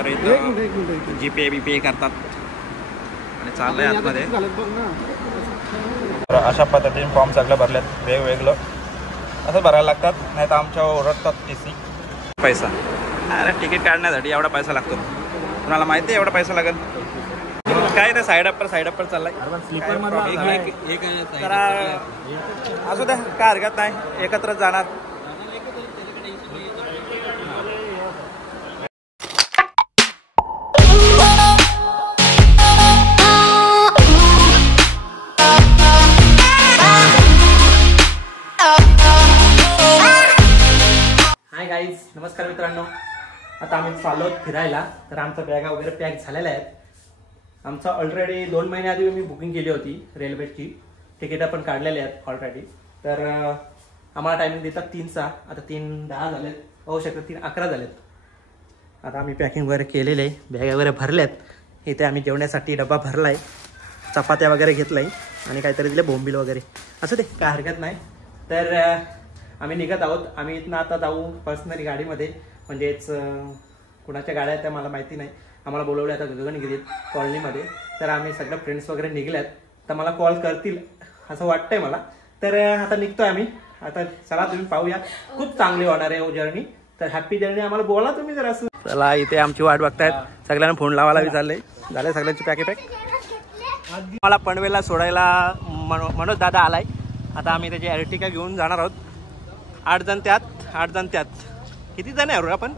तर इथं जीपे बीपे करतात आणि चाललंय आतमध्ये. अशा पद्धतीने फॉर्म सगळं भरलेत वेगवेगळं असं भरायला लागतात, नाही तर आमच्यावर ओरडतात TC. पैसा अरे तिकीट काढण्यासाठी एवढा पैसा लागतो, तुम्हाला माहिती आहे एवढा पैसा लागेल काय? ते साईड अप्पर चाललाय तर असू द्या काय हरकत नाही, एकत्रच जाणार. हाय गाईज, नमस्कार मित्रांनो. आता आम्ही चाललो फिरायला, तर आमचा बॅगा वगैरे पॅक झालेल्या आहेत. आमचा ऑलरेडी 2 महिन्याआधी मी बुकिंग केली होती रेल्वेची, तिकीट पण काढलेले आहेत ऑलरेडी. तर आम्हाला टायमिंग देतात 3चा, आता 3:10 झालेत, होऊ शकतं 3:11 झालेत. आता आम्ही पॅकिंग वगैरे केलेले आहे, बॅगा वगैरे भरल्यात. इथे आम्ही जेवण्यासाठी डबा भरला आहे, चपात्या वगैरे घेतला आहे आणि काहीतरी दिले बोंबील वगैरे. असं ते काय हरकत नाही. तर आम्ही निघत आहोत. आम्ही इथनं आता जाऊ पर्सनली गाडीमध्ये, म्हणजेच कुणाच्या गाड्या आहेत त्या मला माहिती नाही. आम्हाला बोलवलं आता गगनगिरीत कॉलनीमध्ये, तर आम्ही सगळं फ्रेंड्स वगैरे निघल्यात, तर मला कॉल करतील असं वाटतंय मला. तर आता निघतोय आम्ही. आता चला तुम्ही पाहूया, खूप चांगली होणार आहे जर्नी. तर हॅपी जर्नी. आम्हाला बोला तुम्ही जर असं. चला इथे आमची वाट बघतायत, सगळ्यांना फोन लावायला विचारले, झाले सगळ्यांची पॅक. मला पनवेलला सोडायला मनोज दादा आलाय. आता आम्ही त्याची अर्टिका घेऊन जाणार आहोत. 8 जण त्यात किती जण आहे आपण?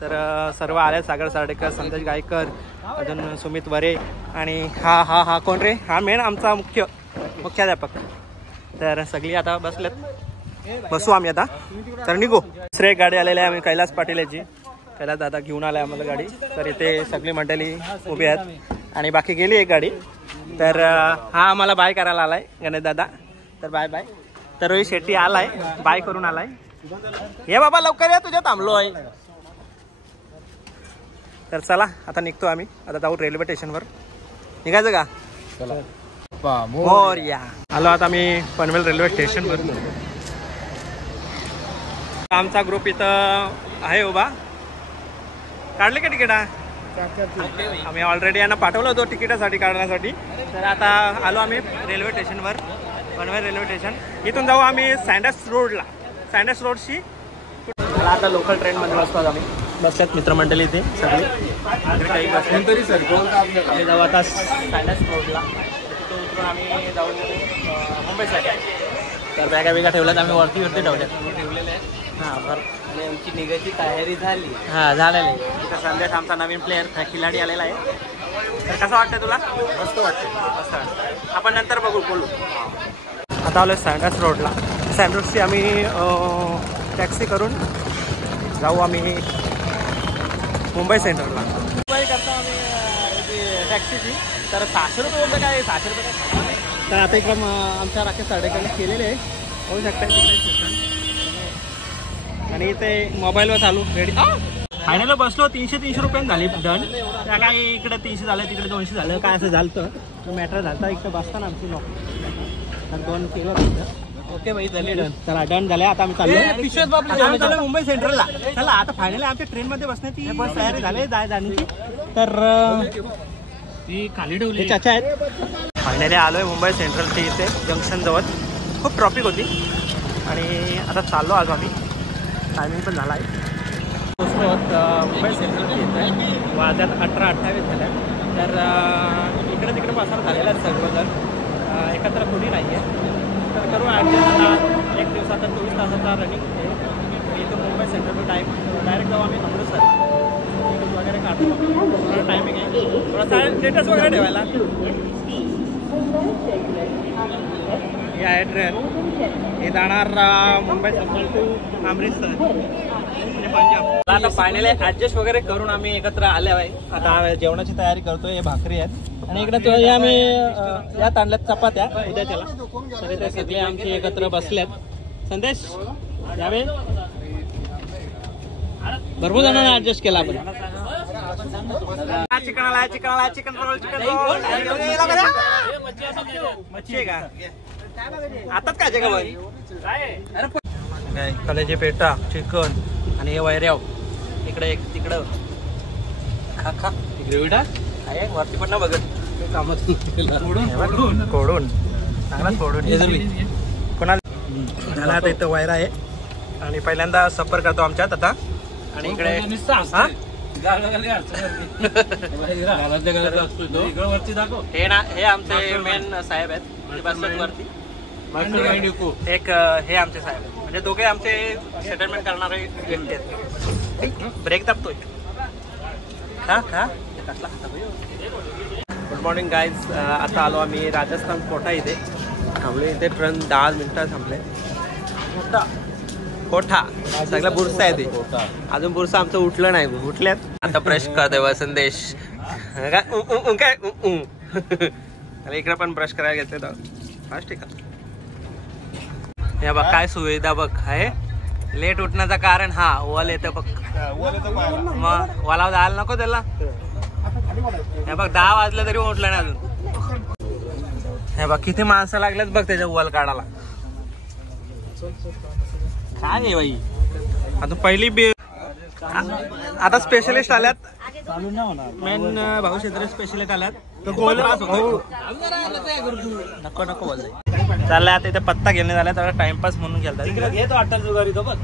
तर सर्व आले, सागर सार्डेकर, संदेश गायकर, अजून सुमित वरे आणि हा कोण रे? हा मेन आमचा मुख्याध्यापक. तर सगळी आता बसलेत, बसू आम्ही आता. तर निघू. दुसरे गाडी आलेले आहे, आम्ही कैलास पाटील याची. कैलास दादा घेऊन आलाय आम्हाला गाडी. तर इथे सगळी मंडळी उभी आहेत आणि बाकी गेली एक गाडी. तर हा आम्हाला बाय करायला आलाय गणेश दादा, तर बाय बाय. तर रोहित शेट्टी आलाय, बाय करून आलाय. हे बाबा लवकर या, तुझ्या थांबलो आहे. तर चला आता निघतो आम्ही. आता जाऊ रेल्वे स्टेशनवर. निघायचं का? मोरया. आलो आता आम्ही पनवेल रेल्वे स्टेशनवर. आमचा ग्रुप इथं आहे उभा. काढले का तिकीट? आम्ही ऑलरेडी यांना पाठवलं होतं तिकिटासाठी काढण्यासाठी. तर आता आलो आम्ही रेल्वे स्टेशनवर, पनवेल रेल्वे स्टेशन. इथून जाऊ आम्ही सँडस रोडशी. आता लोकल ट्रेनमध्ये बसतो आम्ही. बसल्यात मित्रमंडळी इथे सगळे काही बसल्यात. आम्ही जाऊ आता सँडस रोडला, तिथून उतरून आम्ही जाऊ मुंबईसाठी. तर बॅगा बिगा ठेवल्यात आम्ही वरती ठेवल्यात. हां बरं. आणि आमची निघायची तयारी झाली. हां झालेली आहे. तिथं संदेश आमचा नवीन प्लेअर खिलाडी आलेला आहे. तर कसं वाटतं तुला? मस्त वाटतं. आपण नंतर बोलू. आता आलो सँडस रोडला. सँडसची आम्ही टॅक्सी करून जाऊ आम्ही मुंबई सेंट्रलला. मुंबई करतो आम्ही टॅक्सीची. तर 600 रुपये बोलतं काय? 600 रुपये काय? तर आता इकडं आमच्या राकेश साडेकडे केलेले आहे, होऊ शकतं तिकडे. आणि इथे मोबाईलवर चालू रेडी. फायनल बसलो. 300 रुपयांनी झाली डन. त्या काय इकडे 300 झालं, तिकडे 200 झालं, काय असं झालं तर मॅटर झालं. इकडे बसताना आमची नोकरी 2 किलो. ओके भाई, झाले डन. चला डन झाले. आता आम्ही चाललो मुंबई सेंट्रलला. चला आता फायनली आमच्या ट्रेनमध्ये बसण्याची बस तयारी झाली जाण्याची. तर खाली ठेवली चाचा आहेत. फायनली आलोय मुंबई सेंट्रलच्या इथे जंक्शन जवळ. खूप ट्रॉफिक होती आणि आता चाललो आज आम्ही. टायमिंग पण झाला आहे. मुंबई सेंट्रलच्या इथे वाजल्यात 18:28 झाल्या. तर इकडे तिकडे पसार झालेला आहे सर्वजण, एकत्र थोडी नाही आहे. तर करू ॲडजस्ट. 1 दिवसाचा 24 तासाचा रनिंग आहे. इथून मुंबई सेंट्रल डायरेक्ट जाऊ आम्ही अमृतसर. तिकीट वगैरे काढतो. थोडा टायमिंग आहे, थोडासा स्टेटस वगैरे ठेवायला. हे आहे ट्रेन, हे जाणार मुंबई सेंट्रल टू अमृतसर पंजाब. आता फायनली ॲडजस्ट वगैरे करून आम्ही एकत्र आले आहे. आता जेवणाची तयारी करतोय. हे भाकरी आहेत आणि इकडे आम्ही यात आणल्यात चपात्या उद्याच्याला. तर इथे सगळे आमचे एकत्र बसल्यात. संदेश यावे भरपूर जणांना ऍडजस्ट केला आपण. चिकन रोल मच्छी आहे का? आताच काय का कलेचे पेटा चिकन आणि हे वैऱ्याव इकडे एक तिकडं. खा खा ग्रेव्ही टाक आहे वरती पण ना बघत कोडून चांगला कोडून कोणाला झाला आता इथं वायरा आहे आणि पहिल्यांदा सफर करतो आमच्यात आता आणि इकडे हे ना हे आमचे मेन साहेब आहेत ते बसतात वरती एक हे आमचे साहेब आहेत म्हणजे दोघे आमचे सेटलमेंट करणारे व्यक्ती आहेत ब्रेक दाबतोय गुड मॉर्निंग गाईज आता आलो आम्ही राजस्थान कोटा इथे थांबले इथे ट्रेन 10 मिनिटं थांबले कोठा सगळं बुरसा आहे ते अजून बुरसा आमचं उठलं नाही उठल्यात आता ब्रश करते संदेश काय इकडे पण ब्रश करायला घेतले तर फास्ट ठीक आहे हे बघ काय सुविधा बघ आहे लेट उठण्याचं कारण हा वल येतं बघ मग वाला जायला नको त्याला हे बघ 10 वाजले तरी उठलं नाही अजून हे बघ किती माणसं लागलेत बघ त्याच्या वल काढायला काय आहे बाई आता पहिली आता स्पेशलिस्ट आल्यात मेन भाऊ क्षेत्र स्पेशलिस्ट आल्यात नको नको बोलतोय चाललाय आता इथे पत्ता घेणे झाला तर टाइमपास म्हणून गेलता घेतो अट्टल जुगारी तो बघ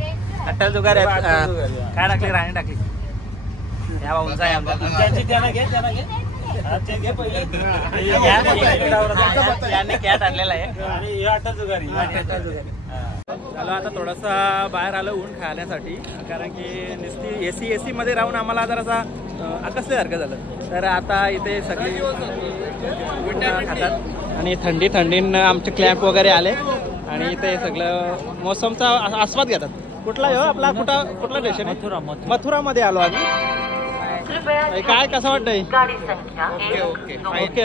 अट्टल जुगारी काय टाकली राणी टाकली या भाऊंचा आहे याने कॅट आणलेला आहे आलो आता थोडासा बाहेर आलो ऊन खाण्यासाठी कारण की नुसती एसी मध्ये राहून आम्हाला जरासा आकसल्यासारखं झालं तर आता इथे सगळी खातात आणि थंडीनं आमचे क्लॅम्प वगैरे आले आणि इथे सगळं मोसमचा आस्वाद घेतात कुठला हो आपला कुठला स्टेशन आहे मथुरामध्ये आलो आम्ही काय कसं वाटतंय ओके ओके ओके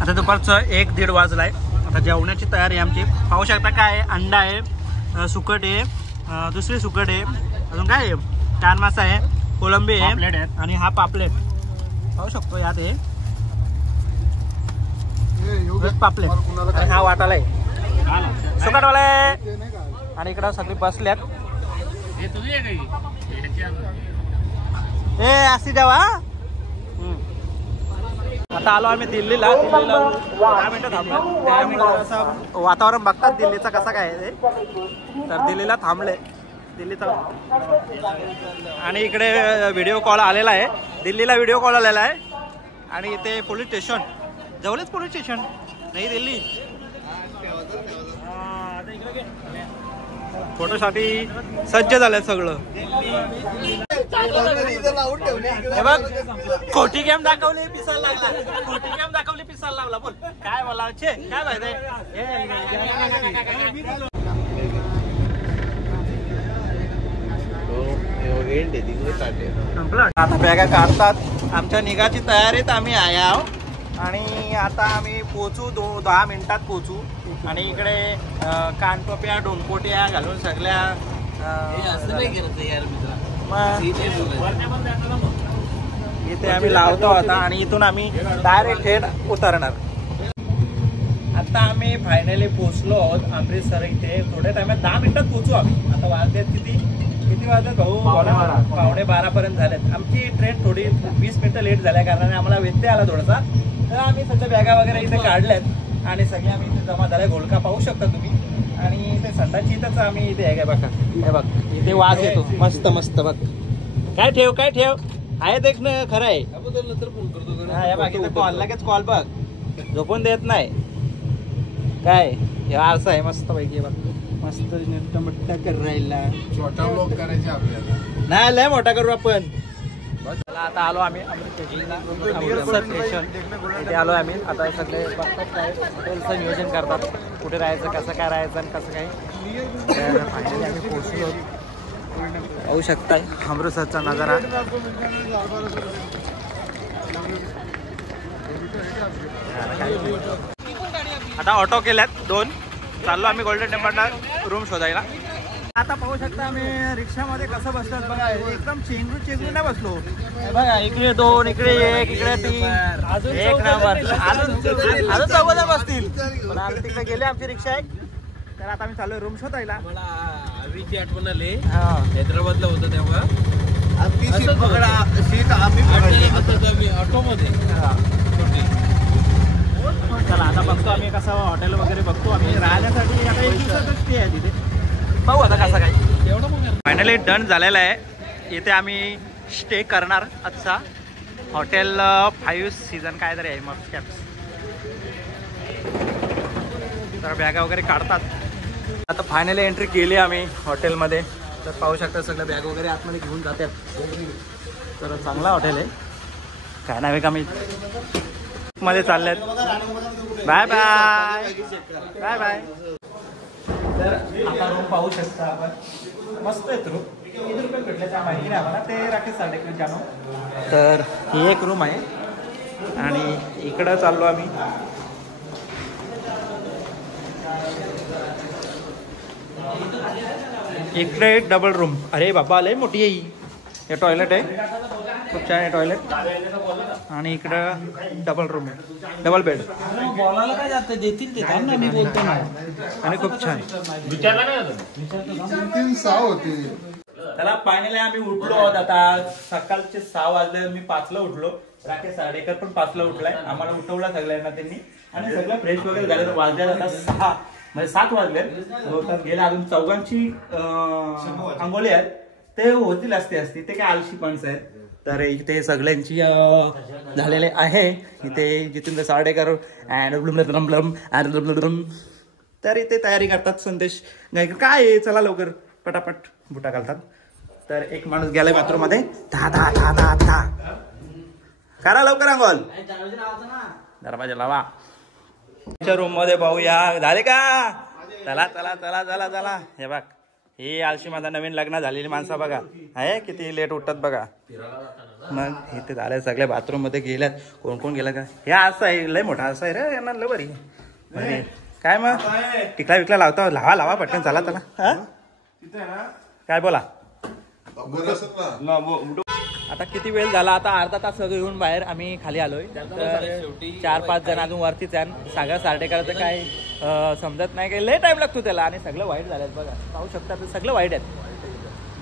आता दुपारचं 1-1:30 वाजलाय आता जेवणाची तयारी आमची पाहू शकता काय आहे अंडा आहे सुकट आहे दुसरी सुकट आहे अजून काय आहे कान मासा आहे कोलंबी आहे आणि हा पापलेट पाहू शकतो यात हे पापलेट आणि हा वाटाला आहे सुकटवाला आहे आणि इकडं सगळी बसल्यात ए अशी जेवा आता आलो आम्ही दिल्लीला 10 मिनिटं थांबलो वातावरण बघतात दिल्लीचा कसा काय आहे तर दिल्लीला थांबले दिल्लीचा आणि इकडे व्हिडिओ कॉल आलेला आहे दिल्लीला व्हिडिओ कॉल आलेला आहे आणि इथे पोलीस स्टेशन जवळच पोलीस स्टेशन नाही दिल्ली फोटोसाठी सज्ज झालंय सगळं खोटी गेम दाखवली पिसायला लागला खोटी गेम दाखवली पिसायला लागला बोल काय बोला काय माहिती आता बॅगा काढतात आमच्या निघाची तयारीत आम्ही आहे आहोत आणि आता आम्ही पोचू 10 मिनिटात पोचू आणि इकडे कानटोप्या डोनपोट्या घालून सगळ्या इथे आम्ही लावतो आता आणि इथून आम्ही डायरेक्ट थेट उतरणार आता आम्ही फायनली पोहोचलो आहोत अमृतसर इथे थोड्या टायमात 10 मिनिटात पोहोचू आम्ही आता वाजलेत किती वाजलेत भाऊ 11:15 पर्यंत झालेत आमची ट्रेन थोडी 20 मिनिटं लेट झाल्या कारणाने आम्हाला व्यत्यय आला थोडासा तर आम्ही सगळ्या बॅगा वगैरे इथे काढल्यात आणि सगळे आम्ही इथे जमा झाल्या घोळका पाहू शकता तुम्ही आणि इथे संडासची इथंच आम्ही इथे आहे बघा हे बघ इथे वास येतो मस्त मस्त बघ काय ठेव आहे देख ना खरं आहे हा बाकी कॉल लगेच कॉल बघ झोपून देत नाही काय हे आरसा आहे मस्त पैकी बघ मस्त मोठा कर राहिला छोटा ब्लॉग करायचा आपल्याला नाही लय मोठा करू आपण चला आता आलो आम्ही अमृतसर स्टेशन इथे आलो आम्ही आता सगळे बघतात काय हॉटेलचं नियोजन करतात कुठे राहायचं कसं काय राहायचं आणि कसं काय फायनली आम्ही पोहोचलो पाहू शकता अमृतसरचा नजारा आता ऑटो केल्यात 2 चाललो आम्ही गोल्डन टेम्पलला रूम शोधायला आता पाहू शकता आम्ही रिक्षामध्ये कसं बसतात बघा एकदम चेंगरू नाही बसलो बघा इकडे 2 इकडे 1 इकडे 3 एक नंबर अजून 14 बसतील पण तिकडे गेले आमची रिक्षा एक तर आता आम्ही चाललोय रूम शोधायला दहावीची आठवण आली. हा. हैदराबादला होतं तेव्हा आम्ही असंच सीट पकडा होतं. सीट आम्ही आठ पकडली. जण होतो आम्ही ऑटोमध्ये छोटी. चला आता बघतो आम्ही कसं हॉटेल वगैरे बघतो आम्ही राहण्यासाठी आता एक दिवसाचा स्टे आहे तिथे. बघू आता कसं काय. एवढं मग फायनली डन झालेलं आहे. इथे आम्ही स्टे करणार आजचा. हॉटेल 5 सीझन काय तरी आहे मग कॅप्स. तर बॅगा वगैरे काढतात. आता फायनली एंट्री केली आम्ही हॉटेलमध्ये. तर पाहू शकता सगळं बॅग वगैरे आतमध्ये घेऊन जातात. तर चांगला हॉटेल आहे. काय नाव आहे का मी मध्ये चालल्यात. Bye bye bye bye. तर आता रूम पाहू शकता आपण. मस्त आहेत रूम. किती रुपये भेटले त्या माहिती नाही आम्हाला. ते राकेश साडेकर जाणो. तर ही एक रूम आहे आणि इकडं चाललो आम्ही. इकडे एक डबल रूम. अरे बाबा लय मोठी आहे ही. हे टॉयलेट आहे. खूप छान आहे टॉयलेट. आणि इकडं डबल रूम आहे. डबल बेड बोलायला काय जातं देतील ते थांब ना मी बोलतो ना. आणि खूप छान. तीन सहा होते. त्याला फायनली आम्ही उठलो आहोत. आता सकाळचे 6 वाजले. मी 5ला उठलो. राकेश साडेकर पण 5ला उठलाय. आम्हाला उठवला सगळ्यांना त्यांनी. आणि सगळं फ्रेश वगैरे झालं. वाजल्या आता 6 म्हणजे 7 वाजले. होतात गेले. अजून चौघांची आंघोळी आहेत. ते होतील असते ते काय आळशी माणसं आहेत. तर इथे सगळ्यांची झालेले आहे. इथे जितेंद्र साडेकर तर इथे तयारी करतात. संदेश गायकर काय आहे चला लवकर पटापट बुटा घालतात. तर एक माणूस गेलाय बाथरूम मध्ये. करा लवकर अंघोळ. दरवाजा लावा. रूम मध्ये पाहूया. झाले का. चला चला चला चला चला. हे बघ ही आळशी माझा नवीन लग्न झालेली माणसं बघा. आहे किती लेट उठतात बघा. मग इथे झालंय सगळ्या बाथरूम मध्ये गेल्यात. कोण कोण गेला का. हे असं आहे लय मोठा असं आहे रे. यांना लय बरी काय मग टिकला विकला लावता. लावा पटकन चला चला. काय बोला. आता किती वेळ झाला. आता अर्धा तास सगळं येऊन बाहेर आम्ही खाली आलोय. तर 4-5 जण अजून वरतीच आहे. सागर सार्डेकरचं काय समजत नाही. काही लय टाइम लागतो त्याला. आणि सगळं वाईट झालं बघा. पाहू शकता सगळं वाईट आहेत.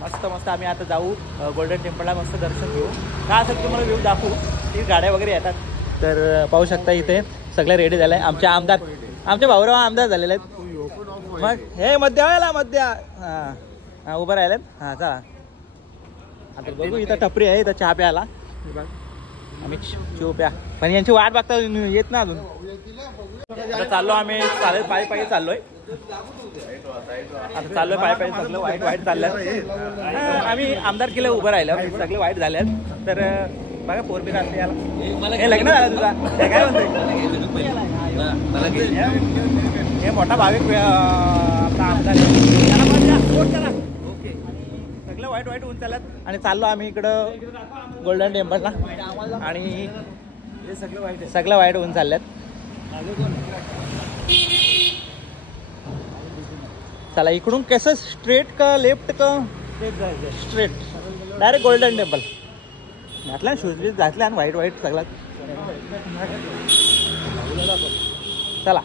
मस्त आम्ही आता जाऊ गोल्डन टेम्पलला. मस्त दर्शन घेऊ. काय असेल तुम्हाला व्ह्यू दाखवू. ती गाड्या वगैरे येतात. तर पाहू शकता इथे सगळं रेडी झालंय. आमचे भाऊराव आमदार झालेले आहेत. मग हे मध्य हां उभं राहिलेत. हां चला आता बघू. इथं टपरी आहे. इथं चहा प्यायला. आम्ही चिव प्या. पण यांची वाट बघता येत ना अजून. आता चाललो आम्ही. पायी चाललोय. आता चाललोय पायी. सगळं वाईट चाललंय. आम्ही आमदार केलं उभं राहिलं. सगळे वाईट झालेत. तर बघा पोरबीर असते याला. हे लग्न झालं तुझा. हे काय म्हणतोय. हे मोठा भाविक आपला आमदार. सगळं वाईट होऊन चालत. आणि चाललो आम्ही इकडं गोल्डन टेम्पलला. आणि सगळं वाईट होऊन चालल्यात. चला इकडून कसं स्ट्रेट का लेफ्ट का. Straight direct golden temple. घातल्या शूज घातल्या आणि वाईट सगळं. चला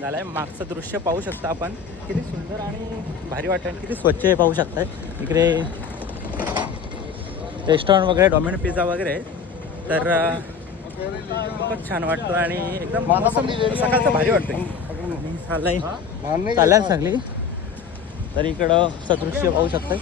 झालंय. मागचं दृश्य पाहू शकता आपण. किती सुंदर आणि भारी वाटतं. किती स्वच्छ आहे पाहू शकताय. इकडे रेस्टॉरंट वगैरे डॉमिनोज पिझ्झा वगैरे. तर खूपच छान वाटतं. आणि एकदम सकाळचं भारी वाटतं. चालल्या सगळी. तर इकडं सदृश्य पाहू शकताय.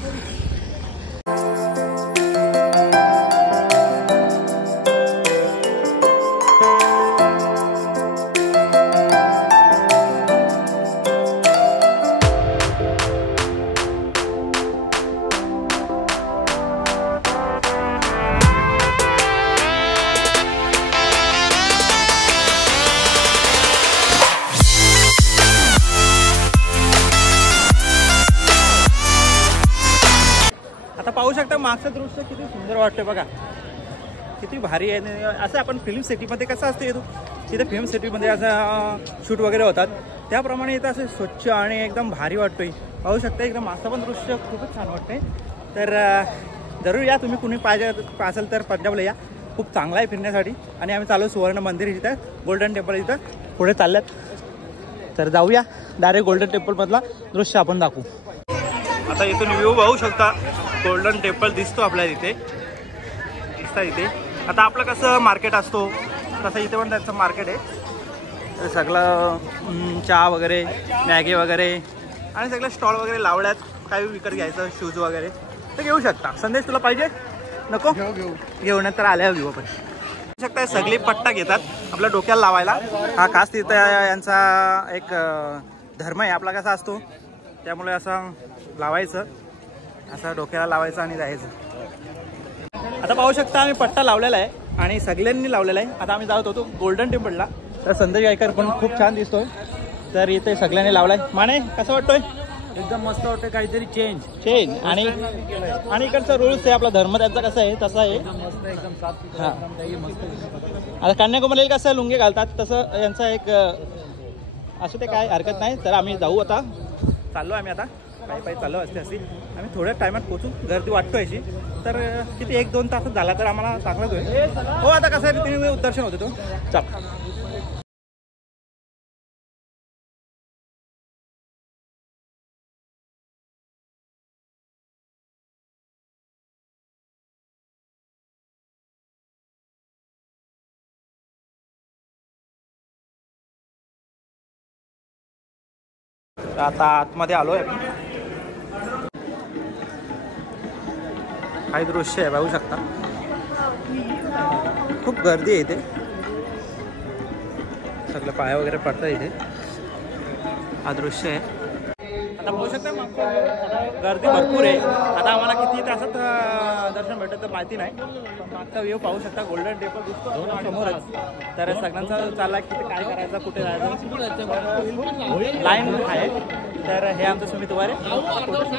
पाहू शकता मागचं दृश्य किती सुंदर वाटतं बघा. किती भारी आहे. असं आपण फिल्म सिटीमध्ये कसं असतं तिथे फिल्म सिटीमध्ये असं शूट वगैरे होतात त्याप्रमाणे इथं असं स्वच्छ आणि एकदम भारी वाटतोय. पाहू शकता एकदम असं पण दृश्य खूपच छान वाटतंय. तर जरूर या तुम्ही कुणी पाहिजे असेल तर पंजाबला या, खूप चांगला आहे फिरण्यासाठी. आणि आम्ही चालू सुवर्ण मंदिर इथं गोल्डन टेम्पल इथं पुढे चालल्यात. तर जाऊया डायरेक्ट गोल्डन टेम्पलमधला दृश्य आपण दाखवू. आता इथून व्ह्यू पाहू शकता, गोल्डन टेम्पल दिसतो आपल्याला इथे दिसता इथे. आता आपलं कसं मार्केट असतो तसं इथे पण त्यांचं मार्केट आहे. सगळं चहा वगैरे, मॅगी वगैरे आणि सगळं स्टॉल वगैरे लावल्यात. काही विकत घ्यायचं शूज वगैरे तर घेऊ शकता. संदेश तुला पाहिजे नको घेऊ नंतर आल्यावर घेऊ आपण. शकता सगळी पट्टा घेतात आपल्या डोक्याला लावायला. हा खास तिथं यांचा एक धर्म आहे आपला कसा असतो, त्यामुळे असं लावायचं, असं डोक्याला लावायचं आणि जायचं. आता पाहू शकता आम्ही पट्टा लावलेला आहे आणि सगळ्यांनी लावलेला आहे. आता आम्ही जात होतो गोल्डन टेम्पलला. तर संदेश गायकर पण खूप छान दिसतोय. तर इथे सगळ्यांनी लावलाय. माने कसं वाटतोय? एकदम मस्त वाटतं, काहीतरी चेंज. आणि इकडचा रूल्स आहे आपला धर्म त्यांचा कसा आहे तसा आहे. मस्त एकदम साफ हां मस्त. आता कन्याकुमारीला कसं लुंगे घालतात तसं यांचा एक असं ते काय हरकत नाही. तर आम्ही जाऊ आता, चाललो आम्ही आता पायी चाललो असते आम्ही थोड्या टायमात पोचू. गर्दी वाटतो याची. तर किती 1-2 तास झाला तर आम्हाला चांगलाच होईल. हो आता कसं रीतीने दर्शन होतं तो चल. आता आतमध्ये आलो आहे. काही दृश्य आहे बघू शकता. खूप गर्दी आहे इथे, सगळं पाया वगैरे पडतं इथे. हा दृश्य आहे. आता पाहू शकता गर्दी भरपूर आहे. आता आम्हाला किती तासात दर्शन भेटत तर माहिती नाही. मागचा व्ह्यू पाहू शकता, गोल्डन टेम्पल दिसतो समोरच. तर सगळ्यांचा चालला की काय करायचं, कुठे जायचं, लाईन आहे. तर हे आमचं सुमित वारे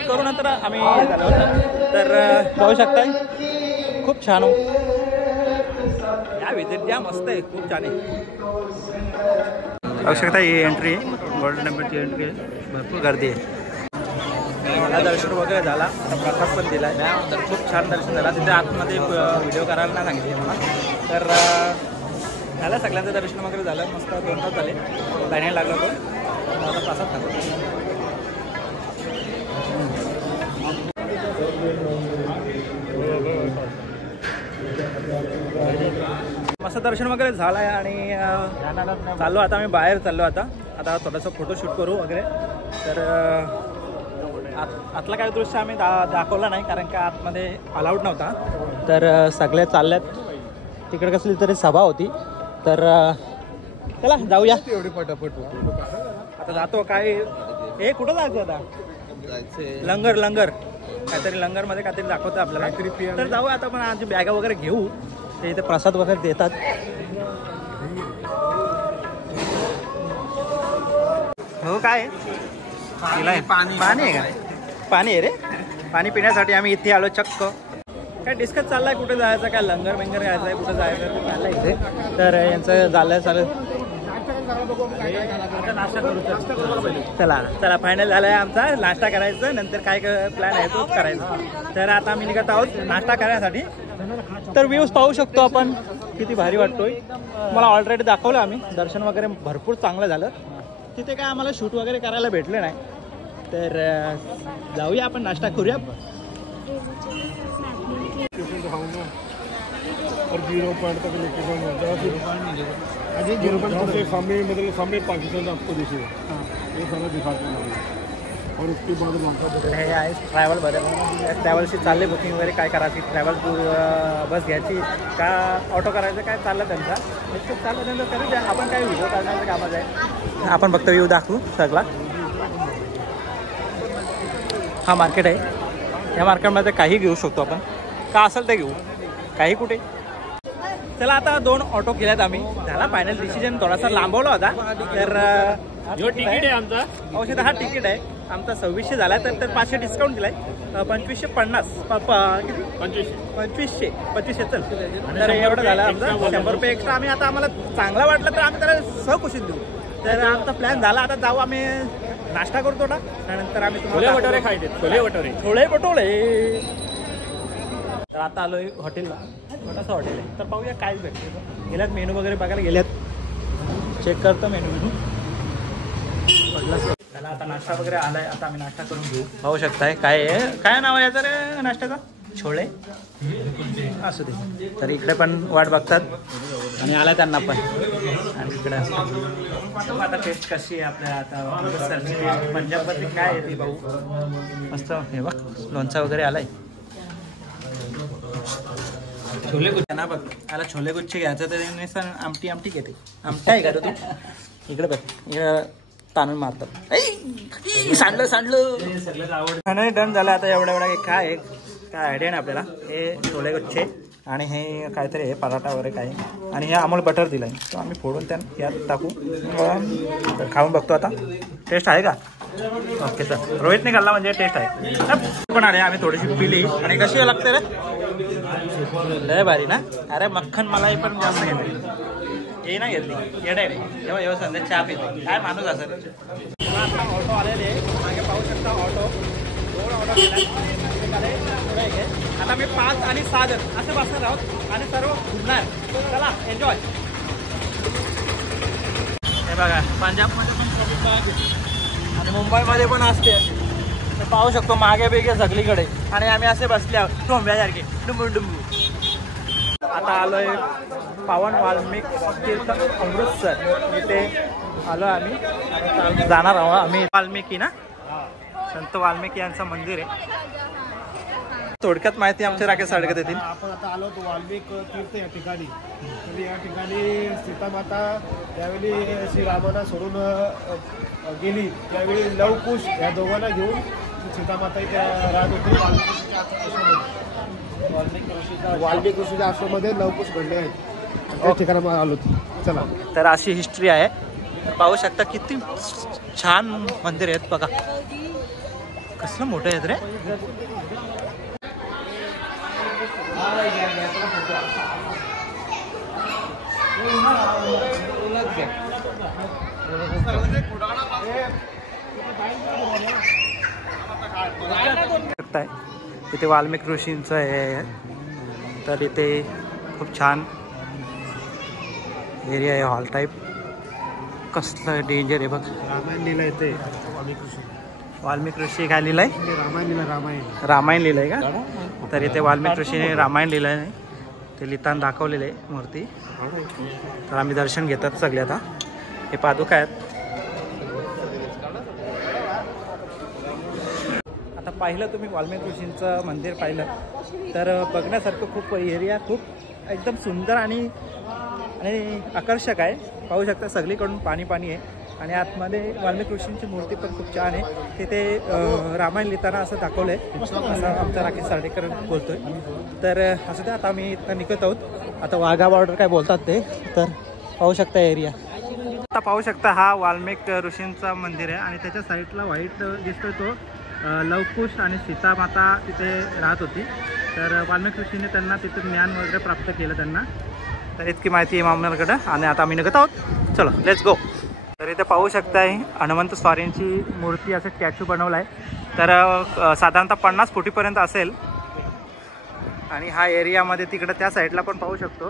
करू नंतर आम्ही झालो. तर पाहू शकताय खूप छान या विजिट द्या, मस्त आहे, खूप छान आहे. पाहू शकता ही एंट्री आहे, गोल्डन टेम्पलची एंट्री आहे. भरपूर गर्दी आहे. मला दर्शन वगैरे झाला, प्रसाद पण दिला आहे. तर खूप छान दर्शन झाला. तिथे आतमध्ये व्हिडिओ करायला नाही सांगितले मला. तर झालं सगळ्यांचं दर्शन वगैरे झालं. मस्त 2 तास झाले लाईन लागला तो. आता प्रसाद खातो. मस्त दर्शन वगैरे झालं आहे आणि चाललो आता आम्ही बाहेर चाललो. आता थोडंसं फोटोशूट करू वगैरे. तर आतला काय दृश्य आम्ही दाखवला नाही कारण का आतमध्ये अलाउड नव्हता. तर सगळे चालल्यात. तिकडे कसली तरी सभा होती. तर चला जाऊया. एवढी पटापट आता जातो. काय हे कुठं जायचं आता? लंगर काहीतरी लंगरमध्ये काहीतरी दाखवतं आपल्याला. तर जाऊ आता. पण आमची बॅगा वगैरे घेऊ. ते इथे प्रसाद वगैरे देतात. हो काय पाणी आहे का? पाणी आहे रे. पाणी पिण्यासाठी आम्ही इथे आलो चक्क. काय डिस्कस चाललाय कुठे जायचं, काय लंगर बेंगर घ्यायचं आहे, कुठे जायचं चाललंय इथे. तर यांचं झालंय चालेल. नाश्ता करू. चला फायनल झालाय आमचा. नाश्ता करायचं, नंतर काय प्लॅन आहे तोच करायचा. तर आता आम्ही निघत आहोत नाश्ता करण्यासाठी. तर व्ह्यूज पाहू शकतो आपण किती भारी वाटतोय. मला ऑलरेडी दाखवलं आम्ही. दर्शन वगैरे भरपूर चांगलं झालं. तिथे काय आम्हाला शूट वगैरे करायला भेटले नाही. तर जाऊया आपण नाश्ता करूया. और 0 पॉइंट तक लेके जाऊंगा. फिर 0 पॉइंट के सामने, मतलब सामने पाकिस्तान आपको दिखेगा. ये सारा दिखाते हैं. और उसके बाद वहाँ हे आहे ट्रॅव्हल बरं. ट्रॅव्हलची चालले बुकिंग वगैरे काय करायची, ट्रॅव्हल बस घ्यायची का ऑटो करायचं, काय चाललं त्यांचा चाललं त्यांचं करू द्या. आपण काय व्हिडिओ काढण्याचं कामच आहे. आपण फक्त व्ह्यू दाखवू सगळा. हा मार्केट आहे. या मार्केटमध्ये काही घेऊ शकतो आपण. का असेल ते घेऊ, काही कुठे. चला आता 2 ऑटो केल्यात आम्ही. झाला फायनल डिसिजन, थोडासा लांबवला होता. तर तिकीट आहे आमचा. औषध हा तिकीट आहे आमचा 2600 झाला. तर 500 डिस्काउंट दिलाय. 2550 किती 2500 चल. तर एवढं झालं आमचं. 100 रुपये एक्स्ट्रा आम्ही. आता आम्हाला चांगला वाटलं तर आम्ही त्याला सहकुशीत देऊ. तर आमचा प्लॅन झाला. आता जाऊ आम्ही नाश्ता करतो ना, त्यानंतर आम्ही छोले भटोरे खायचे. छोले भटोरे. तर आता आलोय हॉटेलला. छोटासा हॉटेल आहे. तर पाहूया काय भेटते. गेल्यात मेनू वगैरे बघायला गेल्यात. चेक करतो मेनू. त्याला आता नाश्ता वगैरे आलाय. आता आम्ही नाश्ता करून घेऊ. पाहू शकताय काय आहे. काय नाव आहे याचं रे नाश्त्याचा? छोले असू दे. तर इकडे पण वाट बघतात आणि आला त्यांना पण. आणि इकडे आता टेस्ट कशी आहे आपल्या आता अमृतसरची टेस्ट. पंजाबमध्ये काय आहे ती भाऊ मस्त. हे बघ लोणचा वगैरे आलाय. छोले गुच्छ ना बघ. याला छोले गुच्छ घ्यायचं तर आमटी घेते. आमटी आहे का तू? इकडे बघ. इकडे ताणून मारतात. सांडलं नाही डन झालं. आता एवढ्या काय आहे काय आयडिया नाही आपल्याला. हे छोले गुच्छे आणि हे काहीतरी आहे पराठा वगैरे काय. आणि हे अमूल बटर दिलाय. तो आम्ही फोडून त्या यात टाकू. खाऊन बघतो आता. टेस्ट आहे का? Okay sir. रोहितने खाल्ला म्हणजे टेस्ट आहे. पण आले आम्ही थोडीशी पिली. आणि कशी लागते रे? लय भारी ना. अरे मक्खन मलाई पण जास्त घेतली. हे नाही घेतली. येडे रे. जेव्हा येऊ संध्या चहा पिते. काय माणूस असेल. आता ऑटो आलेले मागे पाहू शकता. ऑटो 2 ऑटो केले. आता मी 5 आणि 6 जण असे बसणार आहोत आणि सर्व घुमणार. चला एन्जॉय. हे बघा पंजाबमध्ये पण शॉपिंग बघा आणि मुंबईमध्ये पण असते. पाहू शकतो मागे बेगे सगळीकडे. आणि आम्ही असे बसले आहोत टोंब्यासारखे डुंबू. आता आलोय पावन वाल्मिक तीर्थ अमृतसर. इथे आलो आम्ही. आता जाणार आहोत आम्ही. वाल्मिकी ना संत वाल्मिकी यांचं मंदिर आहे. थोडक्यात माहिती आमच्या राकेश साडके देतील. आपण आता आलो तो वाल्मिक तीर्थ या ठिकाणी. तर या ठिकाणी सीतामाता त्यावेळी श्रीरामाना सोडून गेली. त्यावेळी लवकुश या दोघांना घेऊन सीतामाता इथे राहत होती. वाल्मिक ऋषीच्या आश्रममध्ये लवकुश घडले आहेत. त्या ठिकाणी आलो. चला. तर अशी हिस्ट्री आहे. पाहू शकता किती छान मंदिर आहेत बघा. कसलं मोठं आहेत रे. इथे वाल्मिक ऋषींचं आहे. तर इथे खूप छान एरिया आहे. Hall type. कसलं डेंजर आहे बघ. रामायण लिहिलं येते. वाल्मिक ऋषी काय लिहिलंय? रामायण लिहिलंय का? तर इथे वाल्मिक ऋषीने रामायण लिहिलंय नाही. ते लिहिताना दाखवलेलं आहे मूर्ती. तर आम्ही दर्शन घेतात सगळे. आता हे पादुका आहेत. आता पाहिलं तुम्ही वाल्मिक ऋषींचं मंदिर पाहिलं तर बघण्यासारखं खूप एरिया खूप एकदम सुंदर आणि आकर्षक आहे. पाहू शकता सगळीकडून पाणी आहे. आणि आतमध्ये वाल्मिक ऋषींची मूर्ती पण खूप छान आहे. तिथे रामायण लिहिताना असं दाखवलं आहे असं आमचा राकेश सार्डेकर बोलतोय. तर असं ते आता आम्ही इथं निघत आहोत. आता वाघा बॉर्डर काय बोलतात ते. तर पाहू शकता एरिया. आता पाहू शकता हा वाल्मिक ऋषींचा मंदिर आहे. आणि त्याच्या साईडला व्हाईट दिसतोय तो लवकुश आणि सीतामाता तिथे राहत होती. तर वाल्मिक ऋषीने त्यांना तिथे ज्ञान वगैरे प्राप्त केलं त्यांना. तर इतकी माहिती आहे मामनाकडं. आणि आता आम्ही निघत आहोत. चलो लेट्स गो. तर इथे पाहू शकताय हनुमंत स्वारींची मूर्ती असं स्टॅच्यू बनवला आहे. तर साधारणतः 50 फुटीपर्यंत असेल. आणि हा एरियामध्ये तिकडं त्या साईडला पण पाहू शकतो.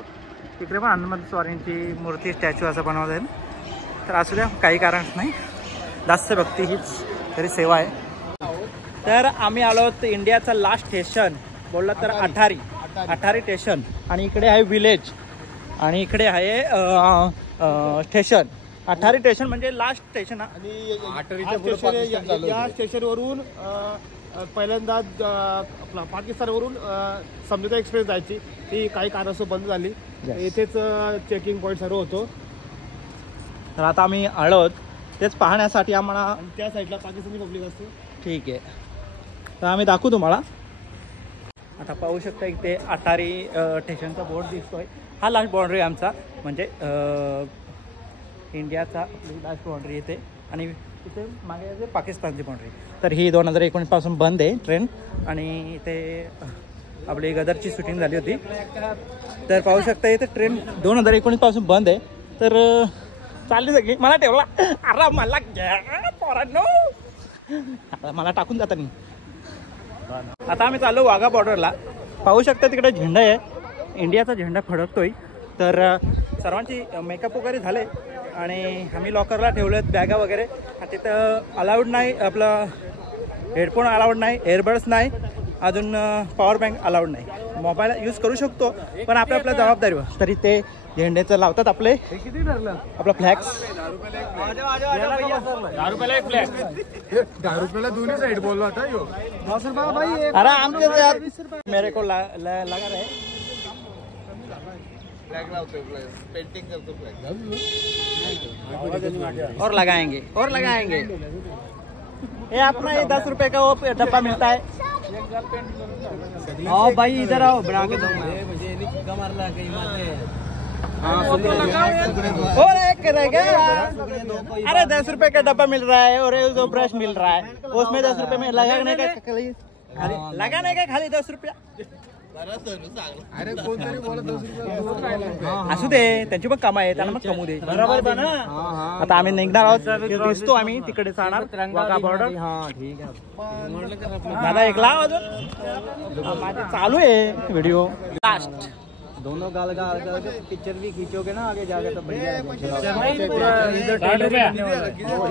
तिकडे पण हनुमंत स्वारींची मूर्ती स्टॅच्यू असं बनवलं आहे. तर असू द्या काही कारण नाही. दास्य भक्ती हीच तरी सेवा आहे. तर आम्ही आलो आहोत इंडियाचं लास्ट स्टेशन बोललं तर अठारी स्टेशन. आणि इकडे आहे विलेज आणि इकडे आहे स्टेशन. अठारी स्टेशन म्हणजे लास्ट स्टेशन. आणि या स्टेशनवरून पहिल्यांदा पाकिस्तानवरून समझोता एक्सप्रेस जायची. ती काही कारणास्तव बंद झाली. इथेच चेकिंग पॉईंट सर्व होतो. तर आता आम्ही आलो आहोत तेच पाहण्यासाठी. आम्हाला त्या साईडला पाकिस्तानी पब्लिक असते. ठीक आहे. तर आम्ही दाखवू तुम्हाला. आता पाहू शकता इथे अटारी स्टेशनचा बोर्ड दिसतोय. हा लास्ट बाउंड्री आमचा, म्हणजे इंडियाचा आपली लास्ट बाउंड्री येते आणि तिथे मागे येते पाकिस्तानची बाउंड्री. तर ही 2019 पासून बंद आहे ट्रेन आणि इथे आपली गदरची शूटिंग झाली होती. तर पाहू शकता इथे ट्रेन 2019 पासून बंद आहे. तर चालली सगळी, मला ठेवला अरे मला घ्या पोरांनो, आता मला टाकून जाता नाही. आता आम्ही चाललो वाघा बॉर्डरला. पाहू शकता तिकडे झेंडा आहे, इंडियाचा झेंडा फडकतोय. तर सर्वांची मेकअप वगैरे झाले आणि आम्ही लॉकरला ठेवलेत बॅगा वगैरे. तिथं अलाउड नाही, आपलं हेडफोन अलाउड नाही, एअरबड्स नाही, अजून पॉवर बँक अलाउड नाही. मोबाईल यूज करू शकतो पण आपल्या जबाबदारीवर. तरी ते झेंड्याचं लावतात आपले, आपला फ्लॅक्स. 10 रुपयाला एक फ्लॅग. 10 रुपयाला दोन्ही साईड बोललो आता यो. अरे आमचे मेरे को लगा रहे और लगाएंगे और लगाएंगे. ये अपना ये 10 रुपए का वो डब्बा मिलता है. आओ भाई इधर आओ, बना के दूंगा. और एक रहेगा. अरे 10 रुपए का डब्बा मिल रहा है और जो ब्रश मिल रहा है उसमें 10 रुपए में लगाने का खाली 10 रुपया. अरे कोणतरी बोलत 10 रुपये असू दे, त्यांची पण कामं आहे, त्यांना मग कमवू दे. बरोबर ना. आता आम्ही निघणार आहोत, दिसतो आम्ही तिकडे जाणार वाघा बॉर्डर. दादा एक लाव अजून, माझे चालू आहे व्हिडिओ. लास्ट दोनों गाल पिक्चर भी खींचोगे ना आगे जाके तो बढ़िया. 60 रुपया.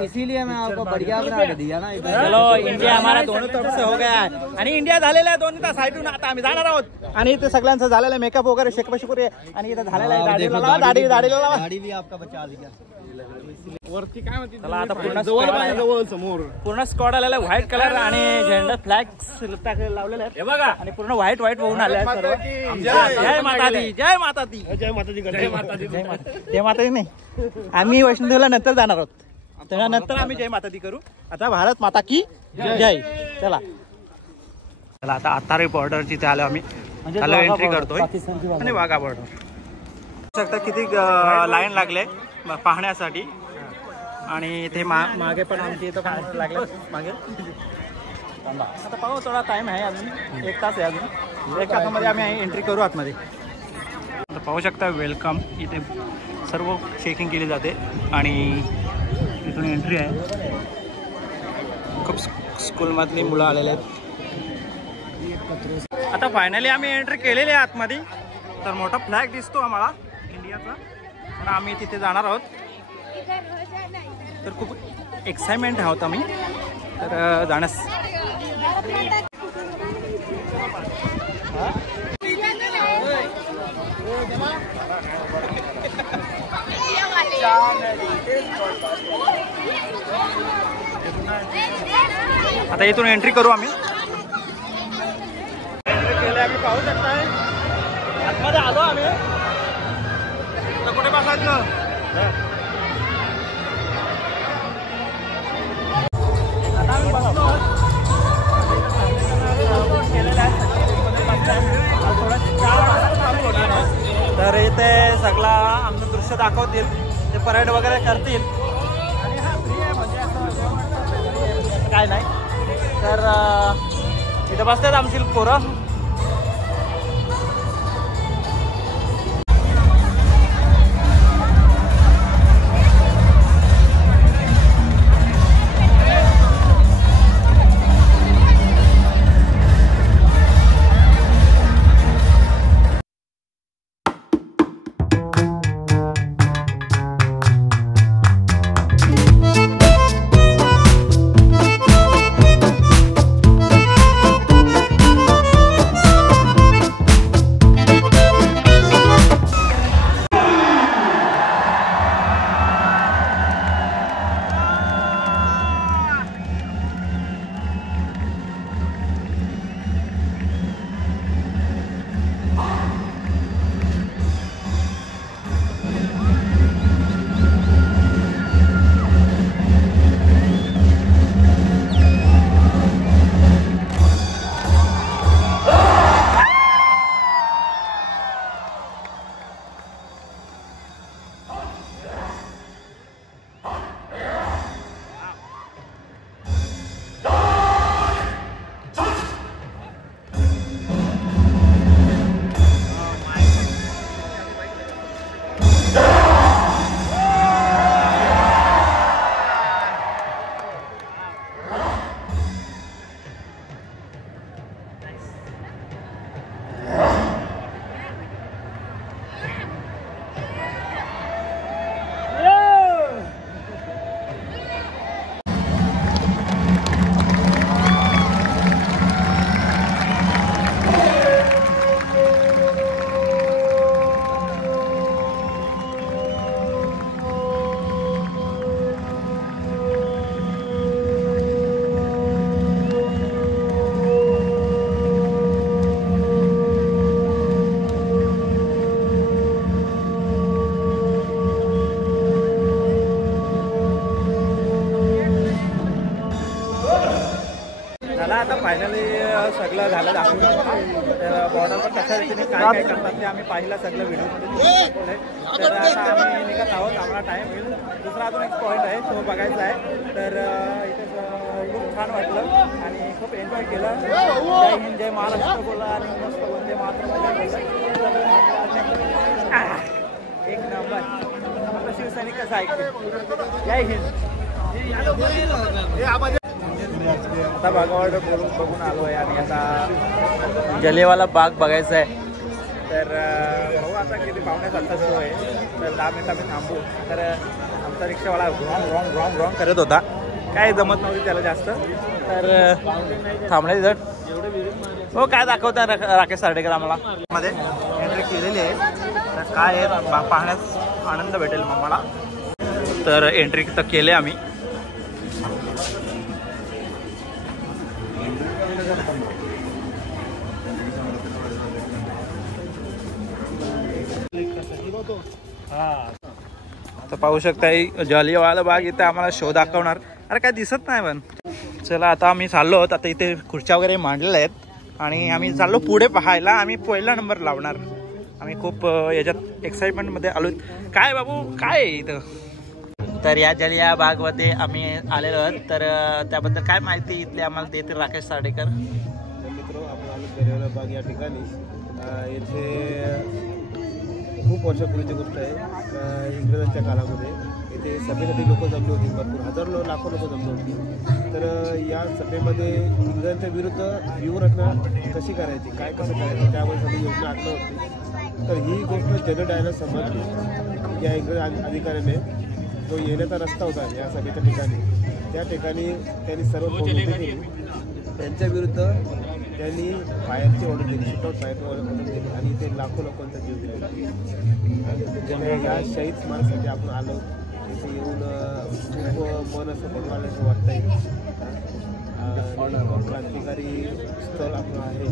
इसीलिए मैं आपको बढ़िया बना के दिया ना. चलो इंडिया हमारा दोनों तरफ से हो गया आहे आणि इंडिया झालेला आहे दोन्ही साईडून. आता आम्ही जाणार आहोत आणि इथे सगळ्यांचं झालेलं आहे मेकअप वगैरे, शेकपशुकुरी आहे आणि इथे झालेलं आहे. दाढीला लावा, दाढीला लावा. गाड़ी भी आपका बचा दिया. वरती काय म्हणते चला आता पूर्ण समोर पूर्ण स्क्वॉड आलेला आहे, व्हाईट कलर आणि झेंडा फ्लॅग्स लावलेले आहेत. हे बघा, आणि पूर्ण व्हाईट होऊन आले आहेत सर्व. जय माता दी, जय माता दी, जय माताजी. जय माता दी. जय माता दी नाही, आम्ही वैष्णोदेवीला नंतर जाणार आहोत, त्यानंतर आम्ही जय माता दी करू. आता भारत माता की जय. चला आता आतारी बॉर्डर जिथे आलो आम्ही, आलो एंट्री करतोय आणि वाघा बॉर्डर. शकता किती लाईन लागले पाहण्यासाठी. आणि इथे मागे पण आमची इथं पण लागले मागे. आता पाहू, थोडा टाइम आहे अजून, 1 तास आहे अजून. 1 तासामध्ये आम्ही एंट्री करू आतमध्ये. आता पाहू शकता वेलकम, इथे सर्व चेकिंग केली जाते आणि इथून एंट्री आहे. खूप स्कूलमधली मुलं आलेले आहेत. आता फायनली आम्ही एंट्री केलेली आहे आतमध्ये. तर मोठा फ्लॅग दिसतो आम्हाला इंडियाचा, तर आम्ही तिथे जाणार आहोत. तर खूप एक्साइटमेंट आहोत आम्ही तर जाण्यास. आता इथून एंट्री करू आम्ही. एंट्री केले आम्ही, पाहू शकताय आतमध्ये आलो आम्ही. तर कुठे बसायचं? तर इथे सगळा आमचं दृश्य दाखवतील, ते परेड वगैरे करतील आणि हा फ्री आहे, म्हणजे असं काय नाही. तर इथे बसतात आमची पोरं. आता फायनली सगळं झालं दाखवून बॉर्डरवर कशा रीतीने काय काय करतात ते आम्ही पाहिलं सगळं व्हिडिओमध्ये. तर आता आम्ही निघत आहोत, आम्हाला टाईम होईल. दुसरा अजून एक पॉईंट आहे तो बघायचा आहे. तर इथे खूप छान वाटलं आणि खूप एन्जॉय केलं. जय हिंद, जय महाराष्ट्र बोला आणि मस्त वंदे मातरम एक नंबर. आपलं शिवसैनिक कसं ऐकते. जय हिंद. आता बागावर बघून आलो आहे आणि आता जलियांवाला बाग बघायचा आहे. तर भाऊ आता किती पावणे 7 शो आहे. तर 10 मिनिटं आम्ही थांबू. तर आमचा रिक्षावाला रॉंग करत होता, काय जमत नव्हती त्याला जास्त. तर थांबले तिथं. हो काय दाखवता राकेश सार्डेकर आम्हाला मध्ये एंट्री केलेली आहे. तर काय आहे पाहण्यास आनंद भेटेल मग मला. तर एंट्री तर केले आम्ही. तर पाहू शकता जालियांवाला बाग इथे आम्हाला शो दाखवणार. अरे काय दिसत नाही पण. चला आता आम्ही चाललो आहोत. आता इथे खुर्च्या वगैरे मांडलेल्या आहेत आणि आम्ही चाललो पुढे पाहायला. आम्ही पहिला नंबर लावणार. आम्ही खूप याच्यात एक्साइटमेंटमध्ये आलो. काय बाबू काय आहे इथं. तर या जालिया बागमध्ये आम्ही आलेलो आहोत. तर त्याबद्दल काय माहिती इथली आम्हाला देतील राकेश सार्डेकर. मित्र आपण आलो जालियांवाला बाग या ठिकाणी. इथे खूप वर्षापूर्वीची गोष्ट आहे. इंग्रजांच्या काळामध्ये इथे सभेसाठी लोक जमली होती. भरपूर हजारो लाखो लोक जमली होती. तर या सभेमध्ये इंग्रजांच्या विरुद्ध व्यूहरचना कशी करायची, काय कसं करायचं त्यावर सगळी योजना आखली होती. तर ही गोष्ट जनरल डायरला समजली. या इंग्रज अधिकाऱ्याने जो येण्याचा रस्ता होता या सभेच्या ठिकाणी, त्या ठिकाणी त्यांनी सर्व कोंडी केली. त्यांच्या विरुद्ध त्यांनी फायरची ऑर्डर दिली, शूटआउट फायरची ऑर्डर दिली आणि ते लाखो लोकांचा जीव दिला. या शहीद स्मारकासाठी आपण आलो. इथे येऊन खूप मन असं बनवायला वाटतंय. क्रांतिकारी स्थळ आपलं आहे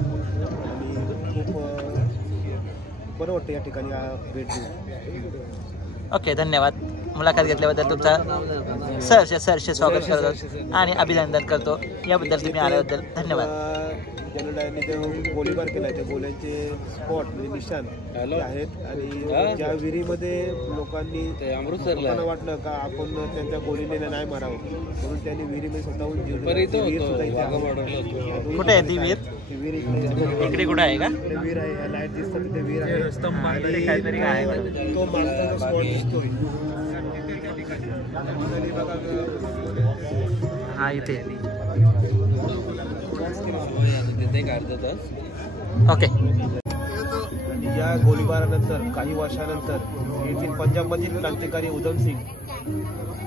आणि खूप बरं वाटतं या ठिकाणी भेट देऊन. ओके, धन्यवाद. मुलाखत घेतल्याबद्दल तुमचा सहर्ष स्वागत करतो आणि अभिनंदन करतो. याबद्दल तुम्ही आल्याबद्दल धन्यवाद. जनरल डायरने जे गोळीबार केला त्या गोळ्यांचे स्पॉट म्हणजे निशाण आहेत आणि ज्या विहिरीमध्ये लोकांना वाटलं का आपण त्यांच्या गोळीने नाही मारावं म्हणून त्यांनी विहिरीमध्ये स्वतःहून जीव दिला. कुठे आहे ती विहीर. इकडे कुठे आहे का. विहीर आहे, लाईट दिसतात तिथे विहीर आहे. काहीतरी आहे तो माणसाचा स्पॉट दिसतोय. हा इथे ओके. या गोळीबारानंतर काही वर्षानंतर येथील पंजाबमधील क्रांतिकारी उधम सिंग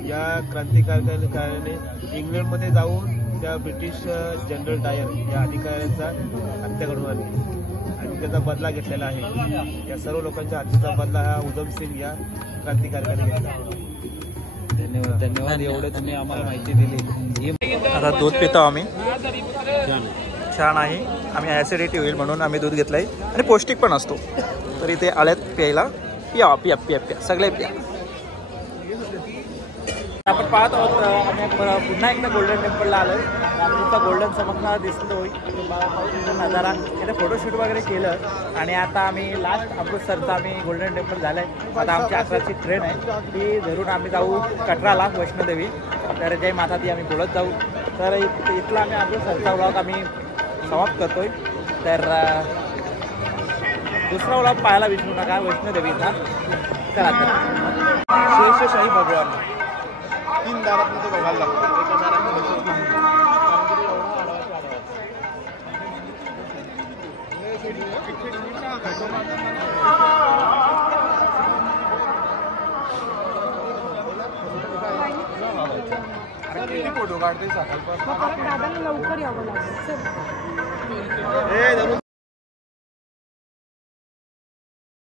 या क्रांतिकारकाने इंग्लंडमध्ये जाऊन त्या ब्रिटिश जनरल डायर या अधिकाऱ्यांचा हत्या घडवून आणली आणि त्याचा बदला घेतलेला आहे. या सर्व लोकांच्या हत्येचा बदला हा उधम सिंग या क्रांतिकारकाने घेतला. धन्यवाद. एवढे तुम्ही आम्हाला माहिती दिली. आता दूध पितो आम्ही. छान आहे. आम्ही ॲसिडिटी होईल म्हणून आम्ही दूध घेतलं आहे आणि पौष्टिक पण असतो. तर इथे आल्यात प्यायला. प्या सगळे प्या. आपण पाहत आहोत आम्ही पुन्हा एकदा गोल्डन टेम्पलला आलो आहे. रात्रीचा गोल्डन चमकणारा दिसतो नजारा. इथे फोटोशूट वगैरे केलं आणि आता आम्ही लास्ट अमृतसरचा आम्ही गोल्डन टेम्पल झालं आहे. आता आमची 11ची ट्रेन आहे, ती धरून आम्ही जाऊ कटराला वैष्णोदेवी. तर जय माता दी आम्ही बोलत जाऊ. तर इथला आम्ही अमृतसरचा व्लॉग आम्ही समाप्त करतोय. तर दुसरा व्लॉग पाहायला विसरू नका वैष्णोदेवीचा. चला तर शेषशाही भगवान 3 दारात तो बघायला लागतो. एका दारात फोटो काढते सकाळपासून. दादाला लवकर यावं लागेल.